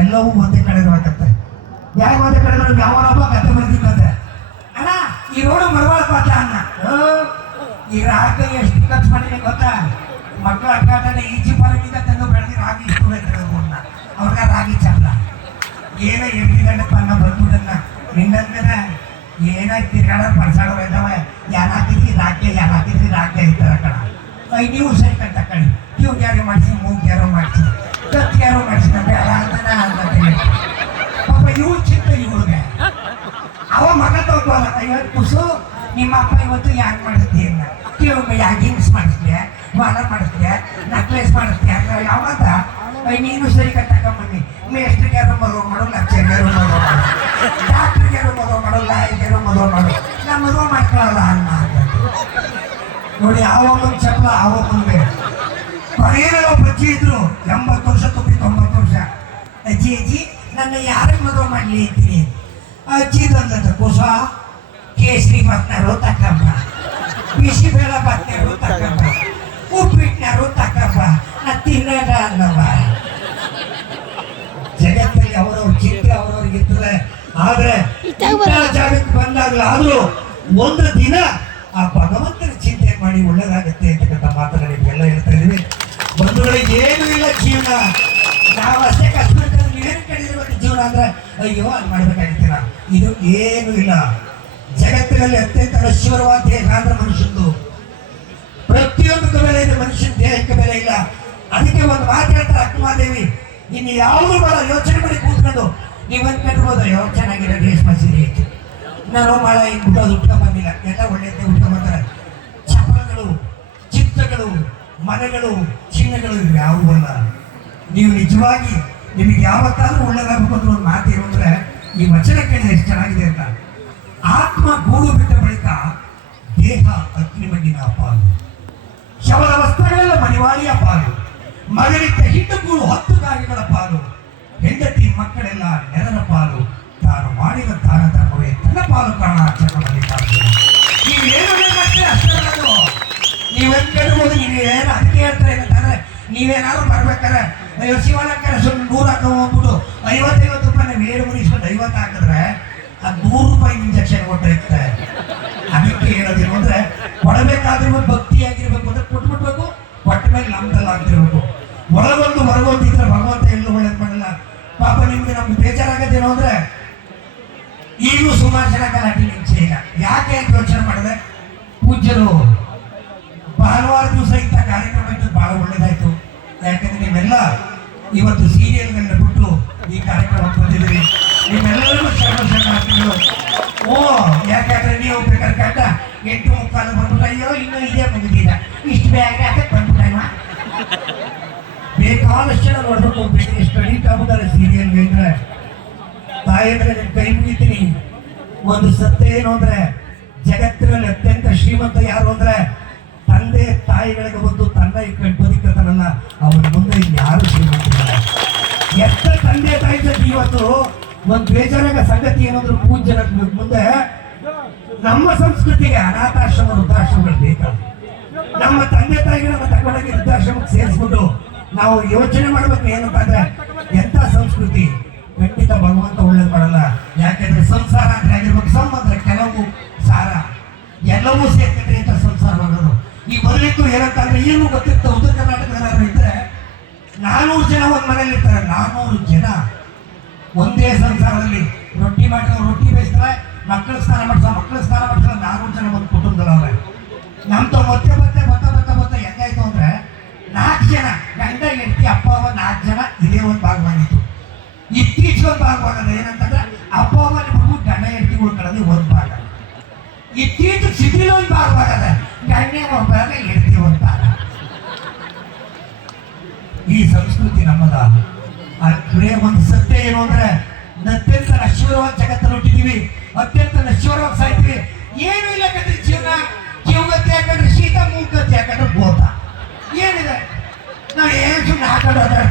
ಎಲ್ಲವೂ ಒಂದೇ ಕಡೆ ಇರ್ಬೇಕಂತೆ. ಯಾಕೆ ಒಂದೇ ಕಡೆ ಯಾವನೊಬ್ಬ ಕತೆ ಬರ್ತಿದ್ದಂತೆ, ಅಣ್ಣ ಈ ರೋಡು ಮರವಾಳ ಪಾಠ ಅನ್ನ ಈ ರಾಗಿ ಎಷ್ಟು ಖರ್ಚು ಮಾಡಿದೆ ಗೊತ್ತಾ? ಮಕ್ಕಳ ಅಟ್ಟಾಟನೆ ಈಜಿ ಪರಮಿಂದ ತಂದು ಬೆಳೆದಿ ರಾಗಿ ಇಷ್ಟು ಬೆಳೆದಿರೋದನ್ನ ಅವ್ರಿಗೆ ರಾಗಿ ಚಲ್ಲ ಏನೋ 8 ಗಂಟೆ ಅನ್ನ ಬರ್ಬಿಡನ್ನ ನಿನ್ನಂದ್ರೆ ಏನಾಗಿ ತಿರ್ಗಾಡೋ ಪಡ್ಸಾಡೋ ಇದ್ದಾವ. ಯಾರಾಕಿದ್ರಿ ರಾಗ್ಯ ಇರ್ತಾರ ಕಣ. ನೀವು ಸರಿ ಕಟ್ಟ ಕಳಿ ಕಿವ್ ಯಾರೋ ಮಾಡಿಸಿ ಮೂಗ್ ಯಾರೋ ಮಾಡಿಸಿ ಕತ್ ಯಾರೋ ಮಾಡಿಸಿ ಬೇಡ ಅಂತಾನೆ ಅಂತ ಪಾಪ ಇವ್ರು ಚಿಂತ ಇವ್ರಿಗೆ ಅವ ಮಗ ತಗೋಲ್ಲ. ಇವತ್ತು ಕುಸು ನಿಮ್ಮ ಅಪ್ಪ ಇವತ್ತು ಯಾಕೆ ಮಾಡಿಸ್ತೀಯ ಕಿವ್ ಯಾಕೆ ಹಿಂಗ್ಸ್ ಮಾಡಿಸ್ತೀಯ, ವಾಲ ಮಾಡಿಸ್ತೀಯ, ನಕ್ಲೆಸ್ ಮಾಡಿಸ್ತೀಯ ಯಾವಾಗ ನೀನು ಸರಿ ಕಟ್ಟಕೊಂಬನ್ನಿ. ಮೇಸ್ಟ್ರಿಗೆ ಯಾರು ಮದುವೆ ಮಾಡು, ಲಕ್ಷರಿಗೆ ಯಾರು ಮದುವೆ ಮಾಡು, ಡಾಕ್ಟ್ರಿಗೆ ಯಾರು ಮದುವೆ ಮಾಡು, ಲಾಯರ್ಗೆ ಮದುವೆ ಮಾಡು, ನಾ ಮದುವೆ ಮಾಡ್ಕೊಳ್ಳಲ್ಲ ಅನ್ನ ನೋಡಿ. ಆವೊಂದು ಚಪ್ಪಲ ಆವೊಂದು ಕೊನೆಯಲ್ಲಿ ಒಬ್ಬ ಅಜ್ಜಿ ಇದ್ರು, 80 ವರ್ಷ ತುಂಬಿ 90 ವರ್ಷ. ಅಜ್ಜಿ ನನ್ನ ಯಾರಿಗೆ ಮದುವೆ ಮಾಡಲಿ ಅಂತೀನಿ. ಅಜ್ಜಿ ತಂದಂತ ಕುಸ ಕೇಸರಿ ಬತ್ನಾರು ತಕ್ಕಂಬ, ಬಿಸಿ ಬೇಳ ಬತ್ನಾರು ತಕ್ಕಂಬ, ಉಪ್ಪಿಟ್ಟಿನಾರು ತಕ್ಕಂಬ, ನಾ ತಿನ್ನದ ಅನ್ನವ. ಜಗತ್ತಲ್ಲಿ ಅವರವ್ರ ಚಿಂತೆ ಅವರವ್ರಿಗೆ ಇರ್ತದೆ. ಆದ್ರೆ ಜಾಗಕ್ಕೆ ಬಂದಾಗಲಾದ್ರೂ ಒಂದು ದಿನ ಆ ಭಗವಂತನ ಚಿಂತೆ ಮಾಡಿ ಒಳ್ಳೇದಾಗತ್ತೆ ಅಂತಕ್ಕಂಥ ಮಾತನ್ನ ನಿಮ್ಗೆಲ್ಲ ಹೇಳ್ತಾ ಇದೀವಿ. ಬಂಧುಗಳಿಗೆ ಏನೂ ಇಲ್ಲ ಜೀವನ, ನಾವು ಅಷ್ಟೇ ಕಷ್ಟಪಟ್ಟು ಏನು ಕಡಿದಿರ್ಬೇಕು ಜೀವನ ಅಂದ್ರೆ ಅಯ್ಯೋ ಅದು ಮಾಡ್ಬೇಕಾಗಿತ್ತೀರ. ಇದು ಏನೂ ಇಲ್ಲ. ಜಗತ್ತಿನಲ್ಲಿ ಅತ್ಯಂತ ನಶ್ವರವಾದ ದೇಹ ಅಂದ್ರೆ ಮನುಷ್ಯಂದು. ಪ್ರತಿಯೊಂದಕ್ಕೂ ಬೆಲೆ ಇದೆ, ಮನುಷ್ಯನ ದೇಹಕ್ಕೆ ಬೆಲೆ ಇಲ್ಲ. ಅದಕ್ಕೆ ಒಂದು ಮಾತು ಹೇಳ್ತಾರೆ ಅಕ್ಕಮಾದೇವಿ, ಇನ್ನು ಯಾವುದು ಬರ ಯೋಚನೆ ಮಾಡಿ ಕೂತ್ಕೊಂಡು ನೀವು ಅಂದ್ಕೊಂಡಿರ್ಬೋದು ಅಯ್ಯೋ ಚೆನ್ನಾಗಿರೋ ರೇಷ್ಮೆ ಸೀರೆ ಇತ್ತು, ನಾನು ಮಳ ಹಿಂಗೆ ಉಟ್ಕೊಂಡ್ ಬಂದಿಲ್ಲ, ಎಲ್ಲ ಒಳ್ಳೆಯದೇ ಉಟ್ಕೊಂಡ್ ಬರ್ತಾರೆ. ಚಪಲಗಳು, ಚಿತ್ರಗಳು, ಮನೆಗಳು, ಚಿನ್ನಗಳು ಇವು ಯಾವುವಲ್ಲ. ನೀವು ನಿಜವಾಗಿ ನಿಮಗೆ ಯಾವತ್ತಾದ್ರೂ ಒಳ್ಳೆದಾಗಬೇಕು ಅಂದ್ರೆ ಒಂದು ಮಾತು ಏನು ಅಂದ್ರೆ ಈ ವಚನ ಕೇಳಿದ್ರೆ ಎಷ್ಟು ಚೆನ್ನಾಗಿದೆ ಅಂತ. ಆತ್ಮ ಗೂಡು ಬಿಟ್ಟ ಬಳಿಕ ದೇಹ ಅಗ್ನಿಮಣ್ಣಿನ ಪಾಲು, ಶವದ ವಸ್ತ್ರಗಳೆಲ್ಲ ಮಣಿವಾಳಿಯ ಪಾಲು, ಮಗಳಿದ್ದ ಹಿಟ್ಟು ಗೂಡು 10 ಗಾಯಗಳ ಪಾಲು, ಹೆಂಡತಿ ಮಕ್ಕಳೆಲ್ಲ ನೆರನ ಪಾಲು, ತಾನು ಮಾಡಿದ ದಾನ ಧರ್ಮವೇ ತನ್ನ ಪಾಲು ಕಾರಣ ಚಕ್ರದಲ್ಲಿ ನೀವೇನು ಅಷ್ಟೇ ಅಷ್ಟೇ. ನೀವೇನು ಕೇಳ್ಬೋದು, ನೀವೇನು ಅದಕ್ಕೆ ಹೇಳ್ತಾರೆ ಏನಂತಂದ್ರೆ ನೀವೇನಾದ್ರು ಬರ್ಬೇಕಾರೆ ಅಯ್ಯೋ ಶಿವನಕ್ಕರೆ ಸುಮ್ಮನೆ 100 ಹಾಕೋ ಹೋಗ್ಬಿಟ್ಟು 50 ರೂಪಾಯಿ ನೀವು 7 ಮುಗಿಸ್ಕೊಂಡು 50 ಹಾಕಿದ್ರೆ ಅದು 100 ರೂಪಾಯಿ ಇಂಜೆಕ್ಷನ್ ಕೊಟ್ಟಿರುತ್ತೆ. ಅದಕ್ಕೆ ಹೇಳೋದೇನು ಅಂದ್ರೆ ಕೊಡಬೇಕಾಗಿರ್ಬೇಕು, ಭಕ್ತಿಯಾಗಿರ್ಬೇಕು ಅಂದ್ರೆ ಕೊಟ್ಬಿಡ್ಬೇಕು, ಕೊಟ್ಟ ಮೇಲೆ ನಮ್ದೆಲ್ಲ ಆಗ್ತಿರ್ಬೇಕು. ಒಳಗೊಂದು ಹೊರಗೊಂದು ಇದ್ರೆ ಭಗವಂತ ಎಲ್ಲೂ ಒಳ್ಳೇದು ಮಾಡಲ್ಲ. ಪಾಪ ನಿಮ್ಗೆ ನಮ್ಗೆ ಬೇಜಾರಾಗೋದೇನು ಅಂದ್ರೆ ಈಗಲೂ ಸುಮಾರು ಜನ ಗಲಾಟೆ ನಿಂಚೆ ಇಲ್ಲ. ಯಾಕೆ ಅಂತ ಯೋಚನೆ ಮಾಡಿದ್ರೆ ಪೂಜ್ಯರು ಭಾನುವಾರ ದಿವಸ ಇಂಥ ಕಾರ್ಯಕ್ರಮ ಇದ್ದು ಬಹಳ ಒಳ್ಳೇದಾಯ್ತು. ಯಾಕಂದ್ರೆ ನೀವೆಲ್ಲ ಇವತ್ತು ಸೀರಿಯಲ್ಗಳನ್ನ ಬಿಟ್ಟು ಈ ಕಾರ್ಯಕ್ರಮ ಬಂದಿದ್ದೀರಿ. ನಿಮ್ಮೆಲ್ಲರಿಗೂ ಶರಣ. ಯಾಕಂದ್ರೆ ನೀವು ಬೇಕಾದ್ರೆ ಕಟ್ಟ 8:30 ಬಂದ್ಬಿಟ್ರೆ ಅಯ್ಯೋ ಇನ್ನೂ ಇದೇ ಮುಗಿದಿಲ್ಲ, ಇಷ್ಟು ಬೇಗ ಯಾಕೆ ಬಂದ್ಬಿಟ್ಟ ಬೇಕಾದಷ್ಟು ಜನ ನೋಡ್ಬೇಕು. ಎಷ್ಟು ಅಡಿಟ್ ಆಗ್ಬಿಟ್ಟಾರೆ ಸೀರಿಯಲ್ಗೆ ಅಂದ್ರೆ. ತಾಯಿ ಅಂದ್ರೆ ನಿನ್ ಕೈ ಮುಗಿತೀನಿ. ಒಂದು ಸತ್ಯ ಏನು ಅಂದ್ರೆ ಜಗತ್ತಿನಲ್ಲಿ ಅತ್ಯಂತ ಶ್ರೀಮಂತ ಯಾರು ಅಂದ್ರೆ ತಂದೆ ತಾಯಿಗಳಿಗೆ ಒಂದು ತನ್ನ ಇಟ್ಕೊಂಡು ಬದುಕತಾನಲ್ಲ ಅವನ ಮುಂದೆ ಯಾರು ಶ್ರೀಮಂತಿಲ್ಲ. ಎಷ್ಟ ತಂದೆ ತಾಯಿ ಜೊತೆ ಇವತ್ತು ಒಂದು ಬೇಜಾರಾಗ ಸಂಗತಿ ಏನಂದ್ರು ಪೂಜ್ಯರ ಮುಂದೆ ನಮ್ಮ ಸಂಸ್ಕೃತಿಗೆ ಅನಾಥಾಶ್ರಮ ವೃದ್ಧಾಶ್ರಮಗಳು ಬೇಕಾದ. ನಮ್ಮ ತಂದೆ ತಾಯಿಗಳನ್ನ ತಗೊಂಡೋಗಿ ವೃದ್ಧಾಶ್ರಮಕ್ಕೆ ಸೇರಿಸ್ಬಿಟ್ಟು ನಾವು ಯೋಚನೆ ಮಾಡ್ಬೇಕು ಏನಂತ ಅಂದ್ರೆ ಎಂತ ಸಂಸ್ಕೃತಿ. ಖಂಡಿತ ಭಗವಂತ ಒಳ್ಳೇದು ಮಾಡಲ್ಲ. ಯಾಕೆಂದ್ರೆ ಸಂಸಾರ ಅಂದ್ರೆ ಆಗಿರ್ಬೇಕು, ಸಂಬಂಧ ಕೆಲವು ಸಾರ ಎಲ್ಲವೂ ಸೇರ್ಕೊಂಡ್ರೆ ಅಂತ ಸಂಸಾರ ಮಾಡೋದು. ಈ ಮೊದಲಿತ್ತು ಏನಂತಂದ್ರೆ ಏನು ಗೊತ್ತಿತ್ತು, ಉತ್ತರ ಕರ್ನಾಟಕದವರು ಇದ್ರೆ 400 ಜನ ಒಂದ್ ಮನೇಲಿ ಇರ್ತಾರೆ. 400 ಜನ ಒಂದೇ ಸಂಸಾರದಲ್ಲಿ ರೊಟ್ಟಿ ಮಾಡಿದ್ರೆ ರೊಟ್ಟಿ ಬೇಯಿಸ್ತಾರೆ, ಮಕ್ಕಳು ಸ್ನಾನ ಮಾಡ್ತಾರೆ, 400 ಜನ ಒಂದು ಕುಟುಂಬದವ್ರೆ. ನಮ್ದು ಮತ್ತೆ ಹೆಂಗಾಯ್ತು ಅಂದ್ರೆ 4 ಜನ ಗಂಡ ಹೆಂಡತಿ ಅಪ್ಪ ಅವ 4 ಜನ ಇದೇ ಒಂದು ಭಾಗವಾಗಿತ್ತು. ಇತ್ತೀಚೆಗೆ ಒಂದು ಭಾಗವಾಗದ ಏನಂತಂದ್ರೆ ಅಪ್ಪ ಅಮ್ಮನ ಬಿಟ್ಟು ಗಂಡ ಹೆಂಡತಿ ಉಳ್ಕೊಳ್ಳೋದು ಒಂದು ಭಾಗ. ಇತ್ತೀಚೆಗೆ ಸಿಟಿಲಿ ಒಂದು ಭಾಗವಾಗದ ಗಂಡ ಒಂದು ಭಾಗ ಹೆಂಡತಿ ಒಂದು ಭಾಗ. ಈ ಸಂಸ್ಕೃತಿ ನಮ್ಮದ. ಒಂದು ಸತ್ಯ ಏನು ಅಂದ್ರೆ ಅತ್ಯಂತ ನಶ್ವರವಾದ ಜಗತ್ತನ್ನು ಹುಟ್ಟಿದೀವಿ, ಅತ್ಯಂತ ನಶ್ವರವಾಗಿ ಸಾಯ್ತೀವಿ. ಏನು ಇಲ್ಲ ಕಣ್ರಿ ಜೀವನ. ಜೀವಗತಿ ಯಾಕಂದ್ರೆ ಶೀತ, ಮೂಗತಿ ಯಾಕಂದ್ರೆ ಬೋತ ಏನಿದೆ. ನಾವು ಏನು ಸುಮ್ಮನೆ ಆಟ